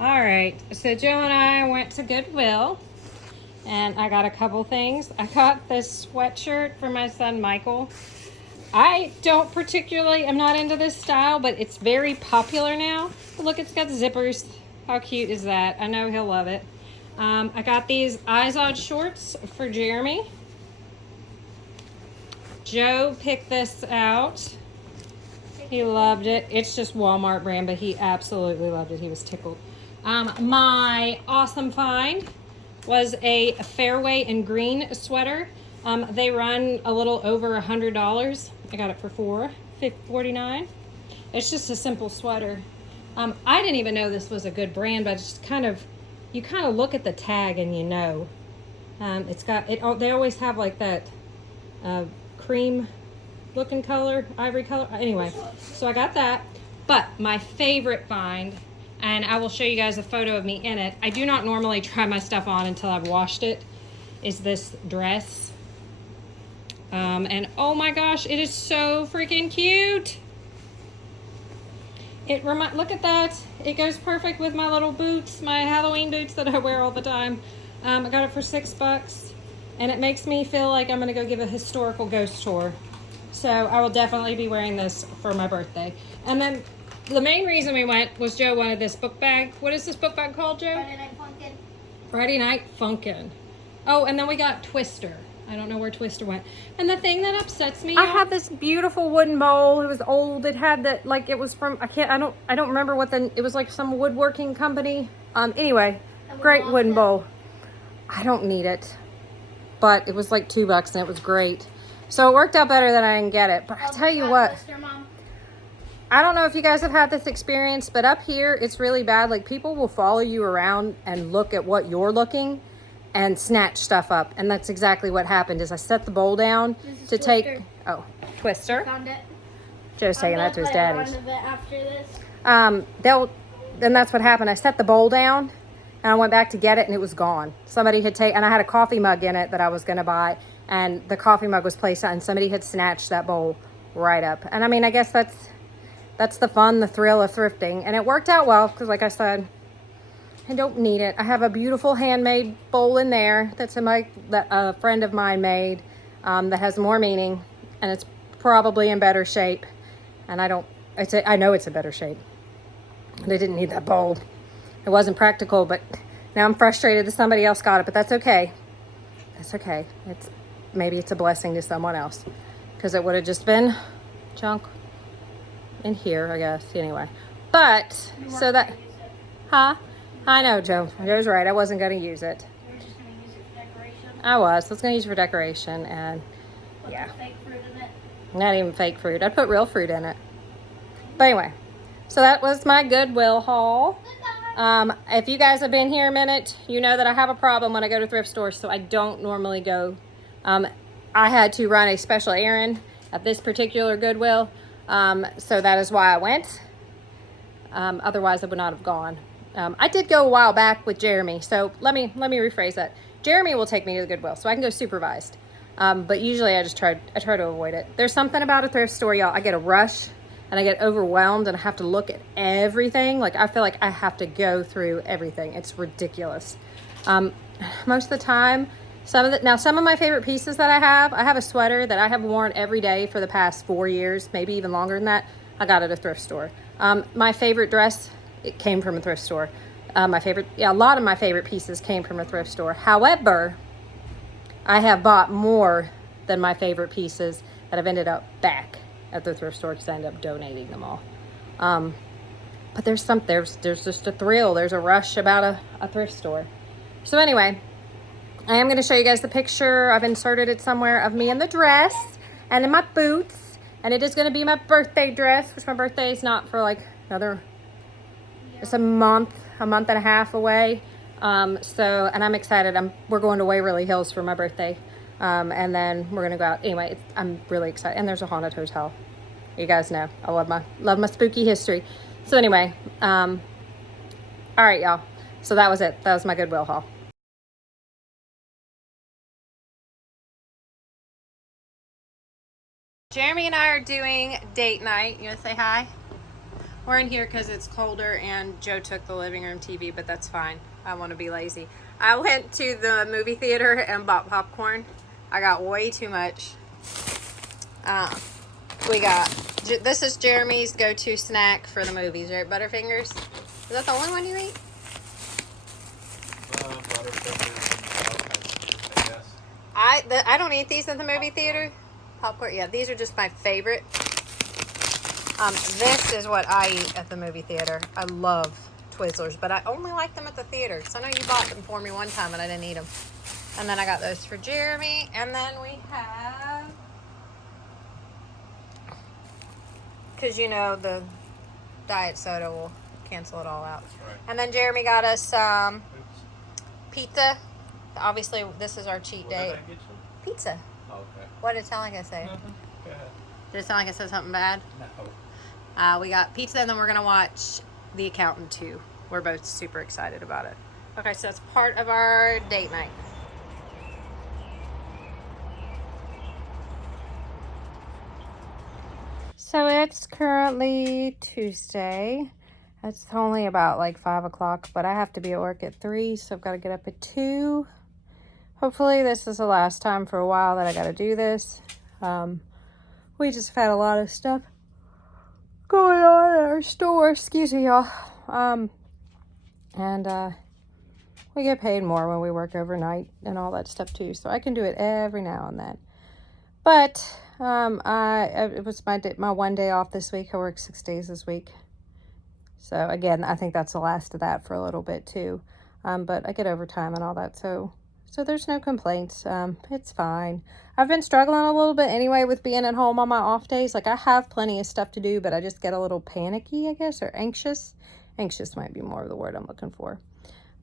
All right, so Joe and I went to Goodwill and I got a couple things. I got this sweatshirt for my son Michael. I don't particularly, I'm not into this style, but it's very popular now. Look, it's got zippers. How cute is that? I know he'll love it. I got these Izod shorts for Jeremy. Joe picked this out. He loved it. It's just Walmart brand, but he absolutely loved it. He was tickled. My awesome find was a Fairway and Green sweater. They run a little over $100. I got it for $4.49. It's just a simple sweater. I didn't even know this was a good brand, but it's just you kind of look at the tag and you know. It's got it. They always have like that cream looking color, ivory color. Anyway, so I got that. But my favorite find, and I will show you guys a photo of me in it. I do not normally try my stuff on until I've washed it. Is this dress. And oh my gosh, it is so freaking cute. Look at that. It goes perfect with my little boots, my Halloween boots that I wear all the time. I got it for $6 and it makes me feel like I'm gonna go give a historical ghost tour. So I will definitely be wearing this for my birthday. And then the main reason we went was Joe wanted this book bag. What is this book bag called, Joe? Friday Night Funkin'. Friday Night Funkin'. Oh, and then we got Twister. I don't know where Twister went. And the thing that upsets me, I had this beautiful wooden bowl. It was old. It had that, like, it was from, I don't remember what it was, like some woodworking company. Anyway, great wooden bowl. I don't need it, but it was like $2 and it was great. So it worked out better than I didn't get it. But I tell you what, Twister, Mom. I don't know if you guys have had this experience, but up here it's really bad. Like, people will follow you around and look at what you're looking and snatch stuff up. And that's exactly what happened. Is I set the bowl down to take, oh, Twister. Found it. Joe's taking that to his daddy's. After this. And that's what happened. I set the bowl down and I went back to get it and it was gone. Somebody had taken, and I had a coffee mug in it that I was gonna buy, and the coffee mug was placed out and somebody had snatched that bowl right up. And I mean, I guess that's the fun, the thrill of thrifting. And it worked out well, because like I said, I don't need it. I have a beautiful handmade bowl in there that a friend of mine made that has more meaning, and it's probably in better shape. And I know it's in better shape. And I didn't need that bowl. It wasn't practical, but now I'm frustrated that somebody else got it, but that's okay. That's okay. Maybe it's a blessing to someone else, because it would have just been junk in here, I guess. Anyway, but so that, huh? I know, Joe. Joe's right. I wasn't going to use it. You were just going to use it for decoration. I was going to use it for decoration, and yeah. Put fake fruit in it. Not even fake fruit. I put real fruit in it. But anyway, so that was my Goodwill haul. If you guys have been here a minute, you know that I have a problem when I go to thrift stores, so I don't normally go. I had to run a special errand at this particular Goodwill, so that is why I went. Otherwise, I would not have gone. I did go a while back with Jeremy, so let me rephrase that. Jeremy will take me to the Goodwill, so I can go supervised. But usually I try to avoid it. There's something about a thrift store, y'all. I get a rush and I get overwhelmed and I have to look at everything. Like, I feel like I have to go through everything. It's ridiculous. Most of the time, some of my favorite pieces that I have a sweater that I have worn every day for the past 4 years, maybe even longer than that. I got at a thrift store. My favorite dress, it came from a thrift store. A lot of my favorite pieces came from a thrift store. However, I have bought more than my favorite pieces that have ended up back at the thrift store because I ended up donating them all. But there's just a thrill. There's a rush about a thrift store. So anyway, I am going to show you guys the picture. I've inserted it somewhere of me in the dress and in my boots. And it is going to be my birthday dress, which my birthday is not for like it's a month and a half away. And I'm excited. We're going to Waverly Hills for my birthday. And then we're going to go out. Anyway, I'm really excited. And there's a haunted hotel. You guys know, I love my spooky history. So anyway, all right, y'all. So that was it. That was my Goodwill haul. Jeremy and I are doing date night. You want to say hi? We're in here because it's colder and Joe took the living room TV, but that's fine. I want to be lazy. I went to the movie theater and bought popcorn. I got way too much. This is Jeremy's go-to snack for the movies, right? Butterfingers. Is that the only one you eat? Butterfingers, I guess. I don't eat these at the movie theater. Popcorn, yeah, these are just my favorite. This is what I eat at the movie theater. I love Twizzlers, but I only like them at the theater. So I know you bought them for me one time and I didn't eat them. And then I got those for Jeremy. And then we have, because you know the diet soda will cancel it all out. That's right. And then Jeremy got us pizza. Obviously, this is our cheat day. What did I get you? Pizza. Oh, okay. What did it sound like I say? Nothing. Go ahead. Did it sound like I said something bad? No. We got pizza, and then we're going to watch The Accountant 2. We're both super excited about it. Okay, so that's part of our date night. So it's currently Tuesday. It's only about like 5 o'clock, but I have to be at work at 3, so I've got to get up at 2. Hopefully this is the last time for a while that I got to do this. We just had a lot of stuff going on at our store. Excuse me, y'all. We get paid more when we work overnight and all that stuff too, so I can do it every now and then. But it was my one day off this week. I work 6 days this week. So again, I think that's the last of that for a little bit too. But I get overtime and all that, so there's no complaints. It's fine. I've been struggling a little bit anyway with being at home on my off days. Like I have plenty of stuff to do, but I just get a little panicky, I guess, or anxious. Anxious might be more of the word I'm looking for.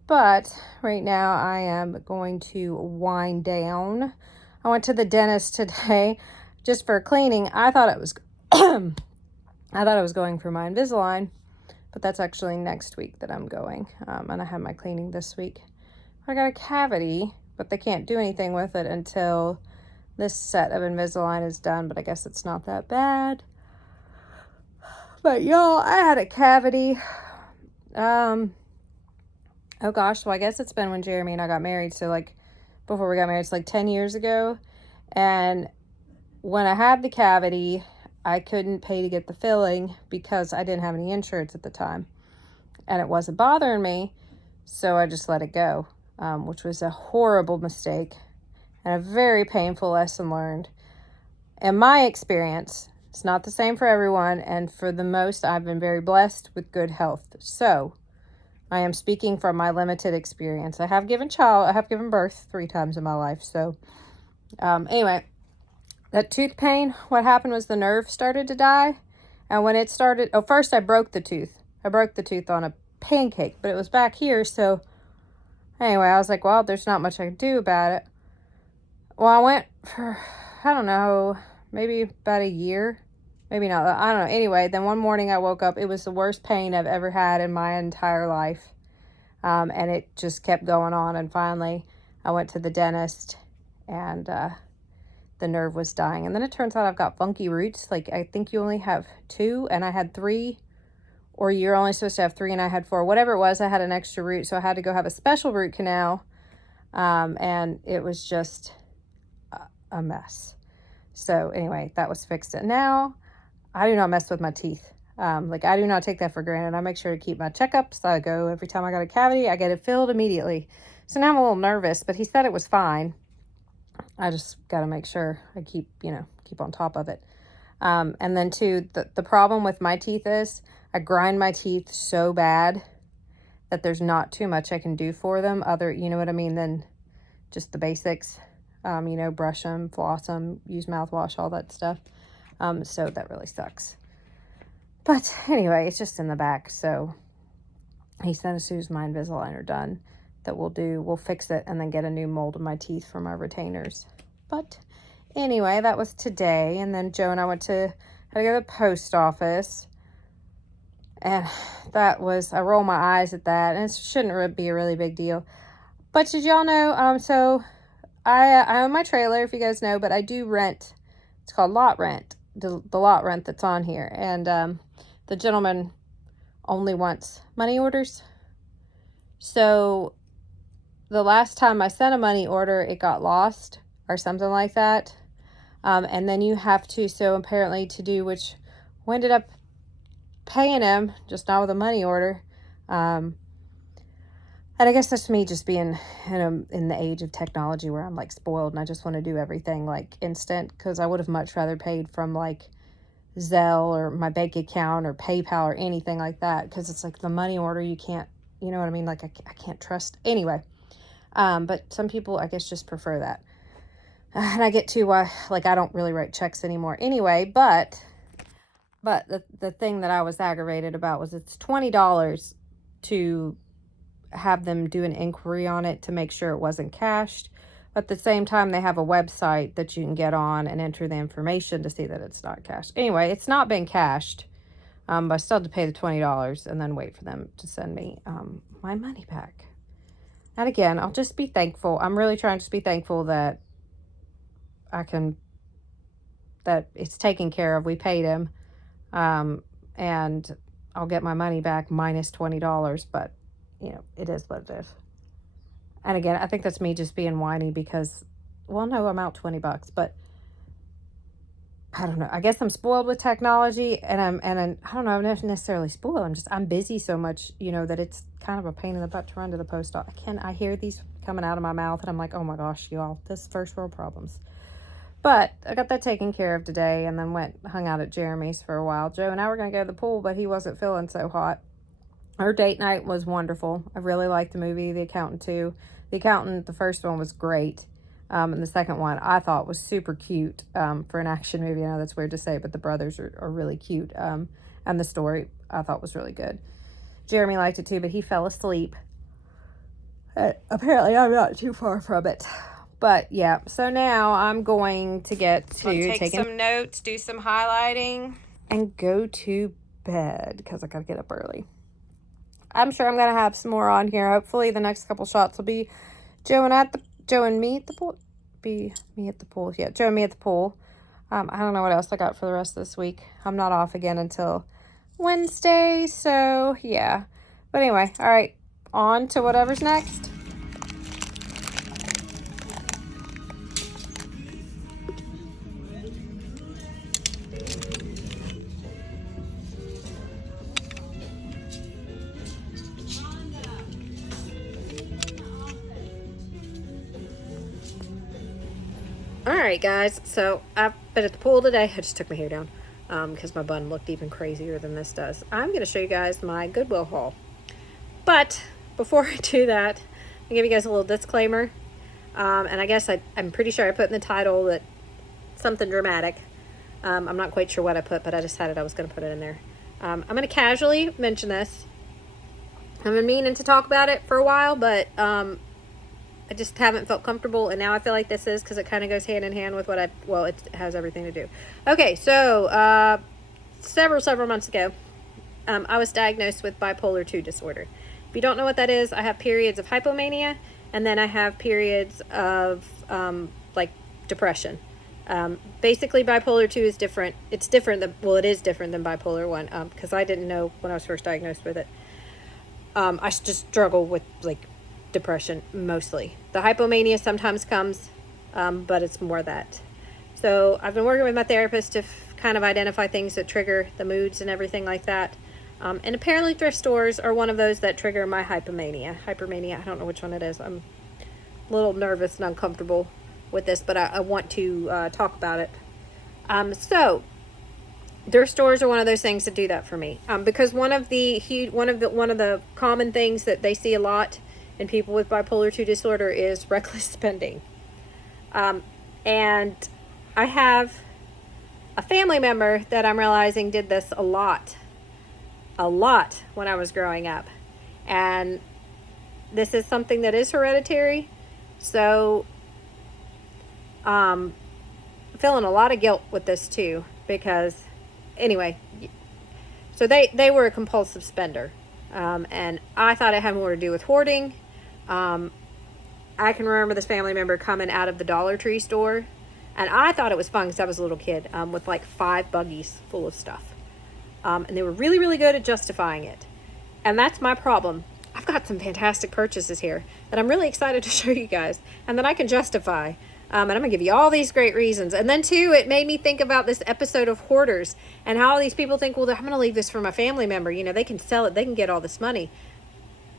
But right now I am going to wind down. I went to the dentist today just for cleaning. I thought it was going for my Invisalign, but that's actually next week that I'm going. And I have my cleaning this week. I got a cavity, but they can't do anything with it until this set of Invisalign is done, but I guess it's not that bad. But y'all, I had a cavity. Oh gosh, well I guess it's been when Jeremy and I got married, so like before we got married, it's like 10 years ago. And when I had the cavity, I couldn't pay to get the filling because I didn't have any insurance at the time. And it wasn't bothering me, so I just let it go, which was a horrible mistake and a very painful lesson learned. In my experience, it's not the same for everyone, and for the most, I've been very blessed with good health. So I am speaking from my limited experience. I have given birth 3 times in my life. So anyway, that tooth pain, what happened was the nerve started to die. And when it started, first I broke the tooth. I broke the tooth on a pancake, but it was back here. So anyway, I was like, well, there's not much I can do about it. Well, I went for, I don't know, maybe about a year. Maybe not. I don't know. Anyway, then one morning I woke up. It was the worst pain I've ever had in my entire life. And it just kept going on. And finally, I went to the dentist and the nerve was dying. And then it turns out I've got funky roots. Like, I think you only have 2 and I had 3. Or you're only supposed to have 3 and I had 4. Whatever it was, I had an extra root. So I had to go have a special root canal. And it was just a mess. So anyway, that was fixed. And now I do not mess with my teeth. Like I do not take that for granted. I make sure to keep my checkups. I go every time I got a cavity, I get it filled immediately. So now I'm a little nervous, but he said it was fine. I just got to make sure I keep on top of it. And then too, the problem with my teeth is I grind my teeth so bad that there's not too much I can do for them other, you know what I mean, than just the basics. Brush them, floss them, use mouthwash, all that stuff. So that really sucks. But anyway, it's just in the back. So he said as soon as my Invisalign are done, that we'll fix it and then get a new mold of my teeth for my retainers. But anyway, that was today. And then Joe and I had to go to the post office. And I roll my eyes at that. And it shouldn't be a really big deal. But did y'all know, so I own my trailer, if you guys know, but I do rent. It's called lot rent, the lot rent that's on here. And the gentleman only wants money orders. So the last time I sent a money order, it got lost or something like that. And then you have to, so apparently to do, which we ended up paying him, just not with a money order. And I guess that's me just being in the age of technology where I'm like spoiled and I just want to do everything like instant, because I would have much rather paid from like Zelle or my bank account or PayPal or anything like that, because it's like the money order, you can't, you know what I mean? Like I can't trust anyway. But some people, I guess, just prefer that. And I get to, like, I don't really write checks anymore anyway, but the thing that I was aggravated about was it's $20 to have them do an inquiry on it to make sure it wasn't cashed. But at the same time, they have a website that you can get on and enter the information to see that it's not cashed. Anyway, it's not been cashed, but I still have to pay the $20 and then wait for them to send me my money back. And again, I'll just be thankful. I'm really trying to just be thankful that that it's taken care of. We paid him, and I'll get my money back minus $20, but you know, it is what it is. And again, I think that's me just being whiny because, well, no, I'm out $20, but I don't know. I guess I'm spoiled with technology, and I don't know, I'm not necessarily spoiled. I'm busy so much, you know, that it's kind of a pain in the butt to run to the post office. I hear these coming out of my mouth, and I'm like, oh my gosh, y'all, this is first world problems. But I got that taken care of today, and then hung out at Jeremy's for a while. Joe and I were going to go to the pool, but he wasn't feeling so hot. Our date night was wonderful. I really liked the movie, The Accountant 2. The Accountant, the first one was great. And the second one I thought was super cute for an action movie. I know that's weird to say, but the brothers are really cute. And the story I thought was really good. Jeremy liked it too, but he fell asleep. Apparently I'm not too far from it. But yeah, so now I'm going to take some notes, do some highlighting, and go to bed because I got to get up early. I'm sure I'm going to have some more on here. Hopefully the next couple shots will be Joe and me at the pool. Be me at the pool. Yeah, Joe and me at the pool. I don't know what else I got for the rest of this week. I'm not off again until Wednesday, so yeah. But anyway, all right, on to whatever's next. Alright guys, so I've been at the pool today. I just took my hair down because my bun looked even crazier than this does. I'm going to show you guys my Goodwill haul. But before I do that, I'll give you guys a little disclaimer. And I guess I'm pretty sure I put in the title that something dramatic. I'm not quite sure what I put, but I decided I was going to put it in there. I'm going to casually mention this. I've been meaning to talk about it for a while, but I just haven't felt comfortable, and now I feel like this is, because it kind of goes hand in hand with what it has everything to do. Okay, so several months ago, I was diagnosed with bipolar 2 disorder. If you don't know what that is, I have periods of hypomania, and then I have periods of like depression. Basically, bipolar 2 is different. It's different than, well, it is different than bipolar 1, because I didn't know when I was first diagnosed with it. I just struggle with like depression mostly. The hypomania sometimes comes, but it's more that. So I've been working with my therapist to kind of identify things that trigger the moods and everything like that. And apparently thrift stores are one of those that trigger my hypomania. I don't know which one it is. I'm a little nervous and uncomfortable with this, but I want to talk about it. So thrift stores are one of those things that do that for me. Because one of the common things that they see a lot in people with bipolar 2 disorder is reckless spending. And I have a family member that I'm realizing did this a lot when I was growing up. And this is something that is hereditary. So, feeling a lot of guilt with this too, because anyway, so they were a compulsive spender. And I thought it had more to do with hoarding. I can remember this family member coming out of the Dollar Tree store, and I thought it was fun because I was a little kid, with like 5 buggies full of stuff. And they were really, really good at justifying it. And that's my problem. I've got some fantastic purchases here that I'm really excited to show you guys and that I can justify. And I'm gonna give you all these great reasons. And then too, it made me think about this episode of Hoarders and how all these people think, well, I'm gonna leave this for my family member. You know, they can sell it, they can get all this money.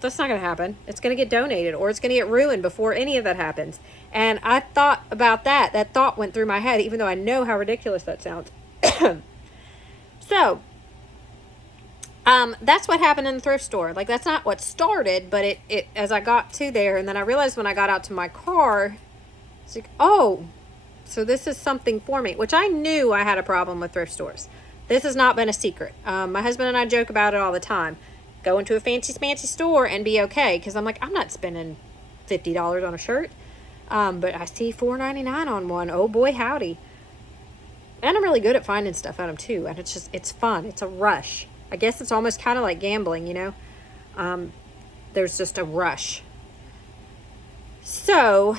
That's not gonna happen. It's gonna get donated, or it's gonna get ruined before any of that happens. And I thought about that. That thought went through my head, even though I know how ridiculous that sounds. So, that's what happened in the thrift store. Like, that's not what started, but it as I got to there, and then I realized when I got out to my car, it's like, oh, so this is something for me, which I knew I had a problem with thrift stores. This has not been a secret. My husband and I joke about it all the time. Go into a fancy store and be okay, because I'm like, I'm not spending $50 on a shirt. But I see $4.99 on one. Oh boy, howdy. And I'm really good at finding stuff at them too. And it's fun. It's a rush. I guess it's almost kind of like gambling, you know. There's just a rush. So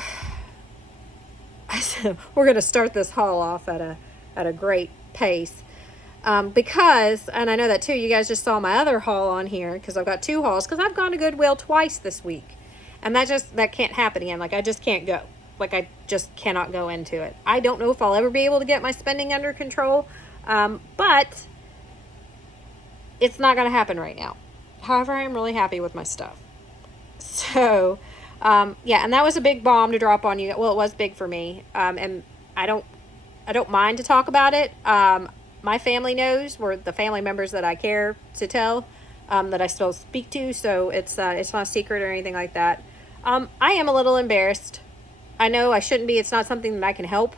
we're going to start this haul off at a great pace. Because, and I know that too, you guys just saw my other haul on here, because I've got 2 hauls, because I've gone to Goodwill twice this week. And that can't happen again. Like, I just can't go. Like, I just cannot go into it. I don't know if I'll ever be able to get my spending under control. But it's not going to happen right now. However, I'm really happy with my stuff. So, yeah, and that was a big bomb to drop on you. Well, it was big for me. And I don't mind to talk about it. My family knows, or the family members that I care to tell, that I still speak to. So it's not a secret or anything like that. I am a little embarrassed. I know I shouldn't be. It's not something that I can help.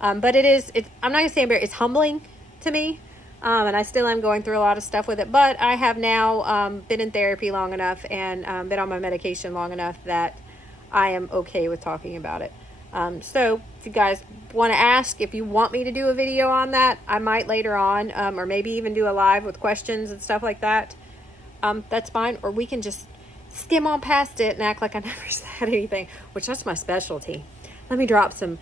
But it is, I'm not going to say embarrassed. It's humbling to me. And I still am going through a lot of stuff with it. But I have now been in therapy long enough and been on my medication long enough that I am okay with talking about it. So if you guys want to ask, if you want me to do a video on that, I might later on, or maybe even do a live with questions and stuff like that. That's fine. Or we can just skim on past it and act like I never said anything, which that's my specialty. Let me drop some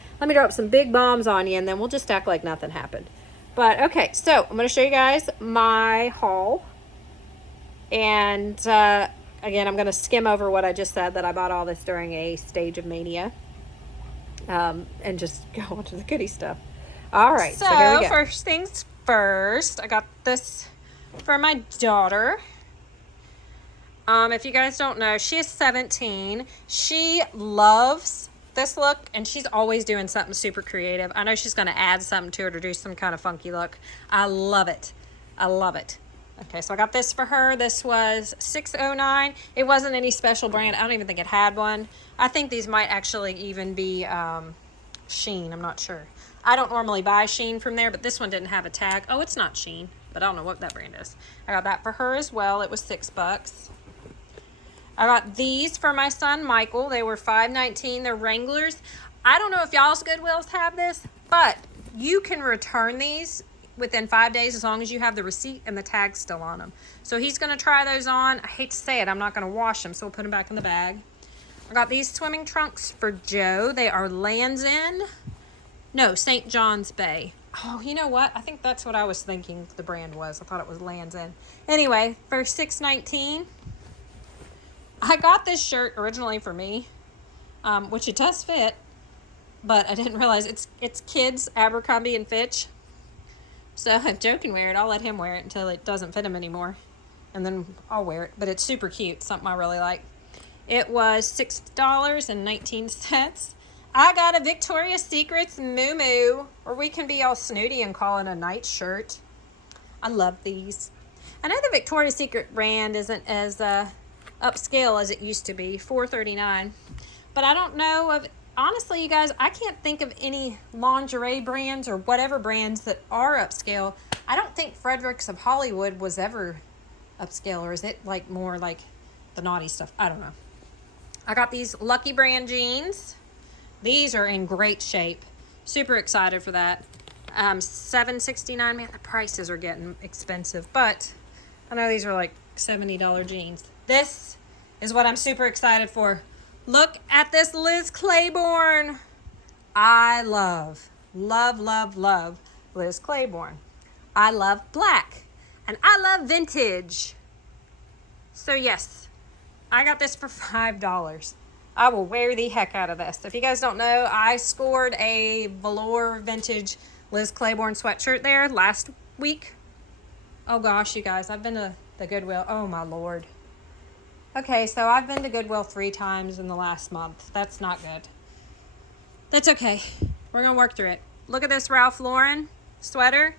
big bombs on you, and then we'll just act like nothing happened. But okay, so I'm going to show you guys my haul. And again, I'm going to skim over what I just said, that I bought all this during a stage of mania. And just go on to the goodie stuff. All right, so here we go. First things first, I got this for my daughter. If you guys don't know, she is 17. She loves this look, and she's always doing something super creative. I know she's going to add something to it or do some kind of funky look. I love it. I love it. Okay, so I got this for her. This was $6.09. It wasn't any special brand. I don't even think it had one. I think these might actually even be Shein. I'm not sure. I don't normally buy Shein from there, but this one didn't have a tag. Oh, it's not Shein, but I don't know what that brand is. I got that for her as well. It was $6. I got these for my son, Michael. They were $5.19. They're Wranglers. I don't know if y'all's Goodwills have this, but you can return these within 5 days as long as you have the receipt and the tag still on them. So he's going to try those on. I hate to say it, I'm not going to wash them, so we'll put them back in the bag. I got these swimming trunks for Joe. They are Land's End. No, St. John's Bay. Oh, you know what? I think that's what I was thinking the brand was. I thought it was Land's End. Anyway, for $6.19. I got this shirt originally for me, which it does fit, but I didn't realize it's kids Abercrombie and Fitch. So if Joe can wear it, I'll let him wear it until it doesn't fit him anymore, and then I'll wear it. But it's super cute, something I really like. It was $6.19. I got a Victoria's Secret's Moo Moo, or we can be all snooty and call it a night shirt. I love these. I know the Victoria's Secret brand isn't as upscale as it used to be, $4.39, but I don't know of, honestly, you guys, I can't think of any lingerie brands or whatever brands that are upscale. I don't think Fredericks of Hollywood was ever upscale, or is it like more like the naughty stuff? I don't know. I got these Lucky Brand jeans. These are in great shape. Super excited for that. $7.69. Man, the prices are getting expensive, but I know these are like $70 jeans. This is what I'm super excited for. Look at this Liz Claiborne. I love Liz Claiborne. I love black, and I love vintage. So yes, I got this for $5. I will wear the heck out of this. If you guys don't know, I scored a velour vintage Liz Claiborne sweatshirt there last week. Oh gosh, you guys, I've been to the Goodwill. Oh my Lord. Okay, so I've been to Goodwill 3 times in the last month. That's not good. That's okay. We're gonna work through it. Look at this Ralph Lauren sweater.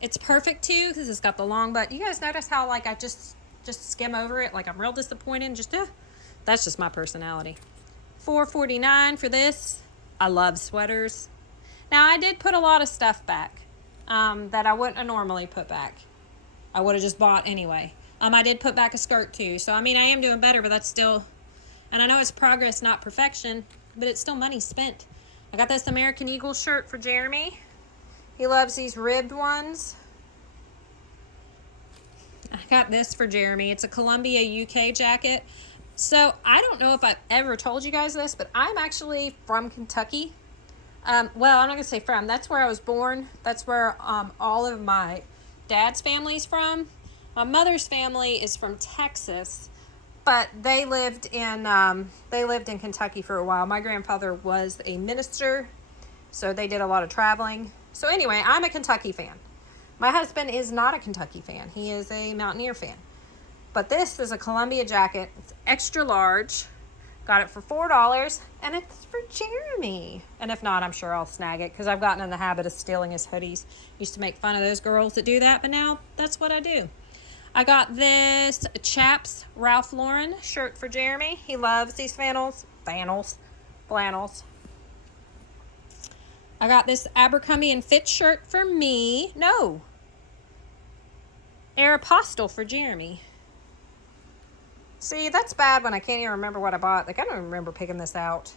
It's perfect too because it's got the long butt. You guys notice how like I just skim over it? Like I'm real disappointed. That's just my personality. $4.49 for this. I love sweaters. Now I did put a lot of stuff back that I wouldn't normally put back. I would have just bought anyway. I did put back a skirt too. So I mean I am doing better, but that's still, and I know it's progress, not perfection, but it's still money spent. I got this American Eagle shirt for Jeremy. He loves these ribbed ones. I got this for Jeremy. It's a Columbia UK jacket. So I don't know if I've ever told you guys this, but I'm actually from Kentucky. Well, I'm not gonna say from. That's where I was born. That's where all of my dad's family's from. My mother's family is from Texas, but they lived in Kentucky for a while. My grandfather was a minister, so they did a lot of traveling. So anyway, I'm a Kentucky fan. My husband is not a Kentucky fan. He is a Mountaineer fan. But this is a Columbia jacket. It's extra large. Got it for $4, and it's for Jeremy. And if not, I'm sure I'll snag it because I've gotten in the habit of stealing his hoodies. Used to make fun of those girls that do that, but now that's what I do. I got this Chaps Ralph Lauren shirt for Jeremy. He loves these flannels. I got this Abercrombie & Fitch shirt for me. No. Aeropostale for Jeremy. See, that's bad when I can't even remember what I bought. Like, I don't even remember picking this out.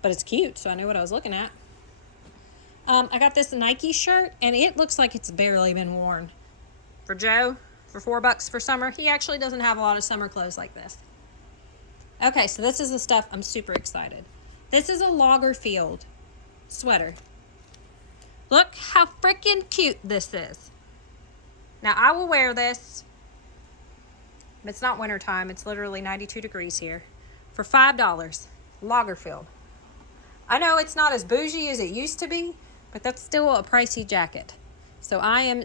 But it's cute, so I knew what I was looking at. I got this Nike shirt, and it looks like it's barely been worn. For Joe, for $4 for summer. He actually doesn't have a lot of summer clothes like this. Okay, so this is the stuff I'm super excited. This is a Lagerfield sweater. Look how freaking cute this is. Now, I will wear this. It's not winter time. It's literally 92 degrees here. For $5. Lagerfield. I know it's not as bougie as it used to be, but that's still a pricey jacket. So I am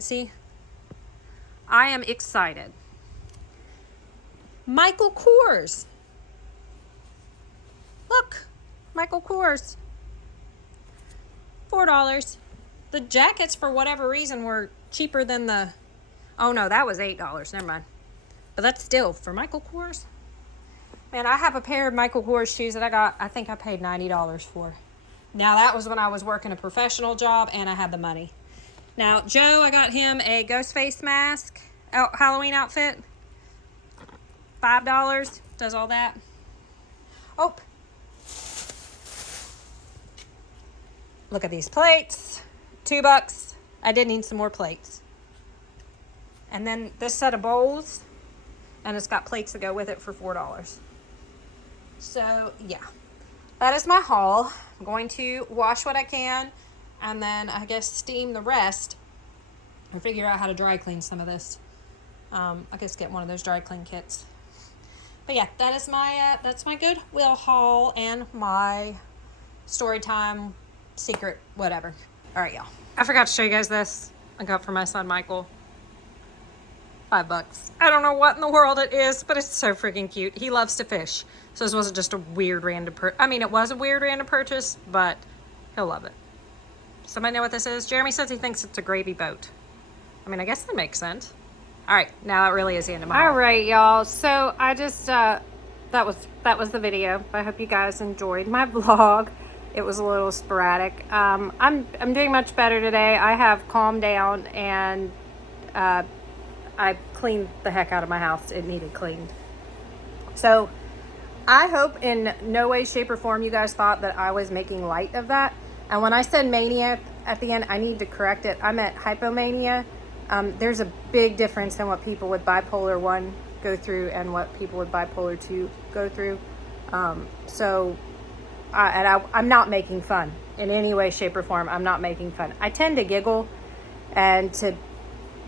excited. Michael Kors. Look, Michael Kors. $4. The jackets, for whatever reason, were cheaper than the... Oh, no, that was $8. Never mind. But that's still, for Michael Kors. Man, I have a pair of Michael Kors shoes that I think I paid $90 for. Now, that was when I was working a professional job and I had the money. Now, Joe, I got him a ghost face mask, Halloween outfit. $5. Does all that. Oh. Look at these plates. $2. I did need some more plates. And then this set of bowls. And it's got plates that go with it for $4. So, yeah. That is my haul. I'm going to wash what I can. And then, I guess, steam the rest. And figure out how to dry clean some of this. I guess get one of those dry clean kits. But yeah, that is my that's my Goodwill haul and my story time secret whatever. All right, y'all. I forgot to show you guys this. I got for my son Michael. $5. I don't know what in the world it is, but it's so freaking cute. He loves to fish, so this wasn't just a weird random it was a weird random purchase, but he'll love it. Somebody know what this is? Jeremy says he thinks it's a gravy boat. I mean, I guess that makes sense. All right, now it really is the end of my. All right, y'all. So I just that was the video. I hope you guys enjoyed my vlog. It was a little sporadic. I'm doing much better today. I have calmed down and I cleaned the heck out of my house. It needed cleaned. So I hope in no way, shape, or form you guys thought that I was making light of that. And when I said mania at the end, I need to correct it. I meant hypomania. There's a big difference in what people with bipolar 1 go through and what people with bipolar 2 go through. I'm not making fun in any way, shape, or form. I'm not making fun. I tend to giggle, and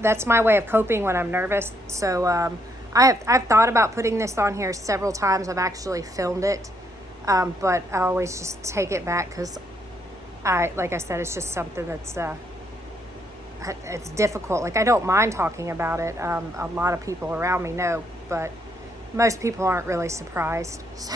that's my way of coping when I'm nervous. So I've thought about putting this on here several times. I've actually filmed it, but I always just take it back because like I said, it's just something that's it's difficult. Like, I don't mind talking about it. A lot of people around me know, but most people aren't really surprised. So,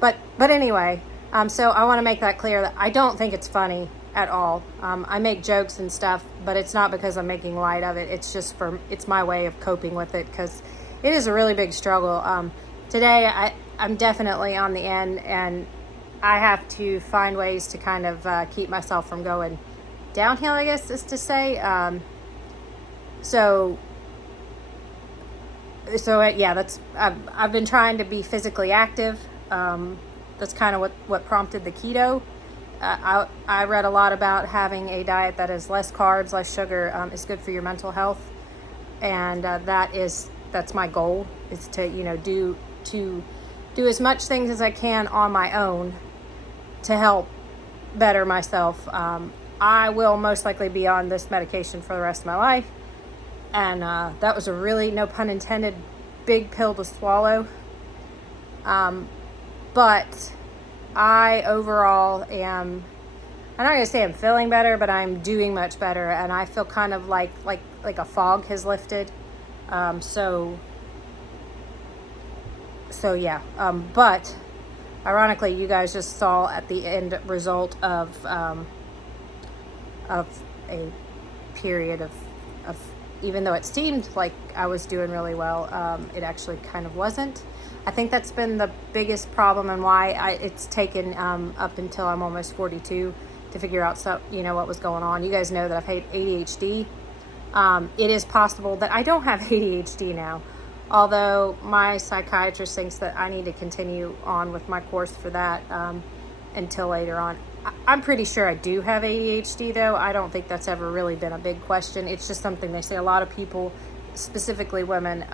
but anyway, so I want to make that clear that I don't think it's funny at all. I make jokes and stuff, but it's not because I'm making light of it. It's just it's my way of coping with it, because it is a really big struggle. Today, I'm definitely on the end, and I have to find ways to kind of keep myself from going downhill, I guess is to say. So yeah, I've been trying to be physically active. That's kind of what prompted the keto. I read a lot about having a diet that is less carbs, less sugar, is good for your mental health, and that's my goal, is to do as much things as I can on my own to help better myself. I will most likely be on this medication for the rest of my life, and that was a really, no pun intended, big pill to swallow. But I overall am, I'm not going to say I'm feeling better, but I'm doing much better, and I feel kind of like a fog has lifted. So yeah. But ironically, you guys just saw at the end result of a period of even though it seemed like I was doing really well, it actually kind of wasn't. I think that's been the biggest problem, and why it's taken up until I'm almost 42 to figure out what was going on. You guys know that I've had ADHD. It is possible that I don't have ADHD now, although my psychiatrist thinks that I need to continue on with my course for that until later on. I'm pretty sure I do have ADHD, though. I don't think that's ever really been a big question. It's just something they say a lot of people, specifically women,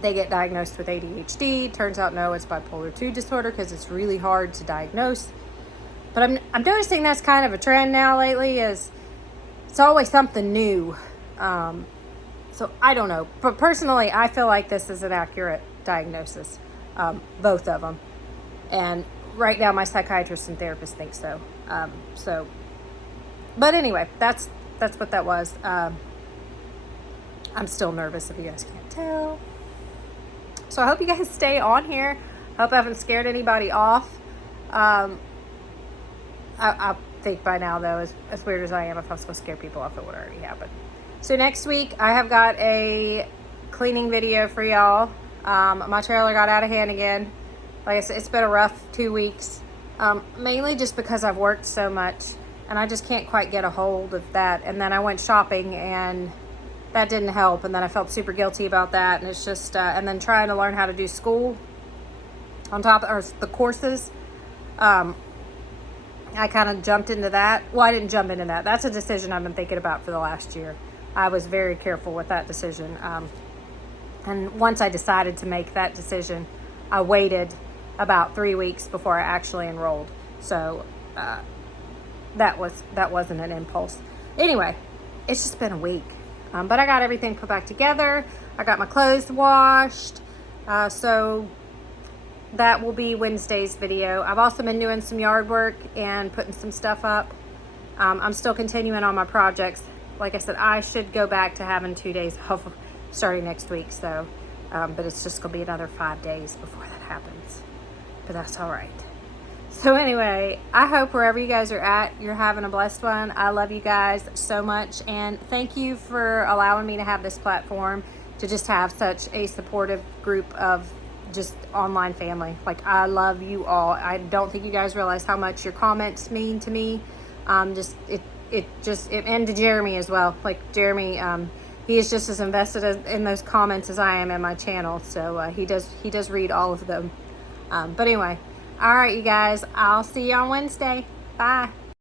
they get diagnosed with ADHD. Turns out, no, it's bipolar 2 disorder, because it's really hard to diagnose. But I'm noticing that's kind of a trend now lately, is it's always something new. So I don't know. But personally, I feel like this is an accurate diagnosis, both of them. And right now, my psychiatrist and therapist think so. But anyway, that's what that was. I'm still nervous, if you guys can't tell. So I hope you guys stay on here. Hope I haven't scared anybody off. I think by now, though, as weird as I am, if I was going to scare people off, it would already happen. So next week, I have got a cleaning video for y'all. My trailer got out of hand again. Like I said, it's been a rough 2 weeks, mainly just because I've worked so much, and I just can't quite get a hold of that. And then I went shopping, and that didn't help. And then I felt super guilty about that. And it's just, and then trying to learn how to do school on top, or the courses. I kind of jumped into that. Well, I didn't jump into that. That's a decision I've been thinking about for the last year. I was very careful with that decision. And once I decided to make that decision, I waited about 3 weeks before I actually enrolled. So that wasn't an impulse. Anyway, it's just been a week. But I got everything put back together. I got my clothes washed. So that will be Wednesday's video. I've also been doing some yard work and putting some stuff up. I'm still continuing on my projects. Like I said, I should go back to having 2 days off starting next week. So, but it's just going to be another 5 days before that happens. But that's all right. So anyway, I hope wherever you guys are at, you're having a blessed one. I love you guys so much. And thank you for allowing me to have this platform to just have such a supportive group of just online family. Like, I love you all. I don't think you guys realize how much your comments mean to me. And to Jeremy as well. Like, Jeremy, he is just as invested in those comments as I am in my channel. So he does read all of them. But anyway, all right, you guys, I'll see you on Wednesday. Bye.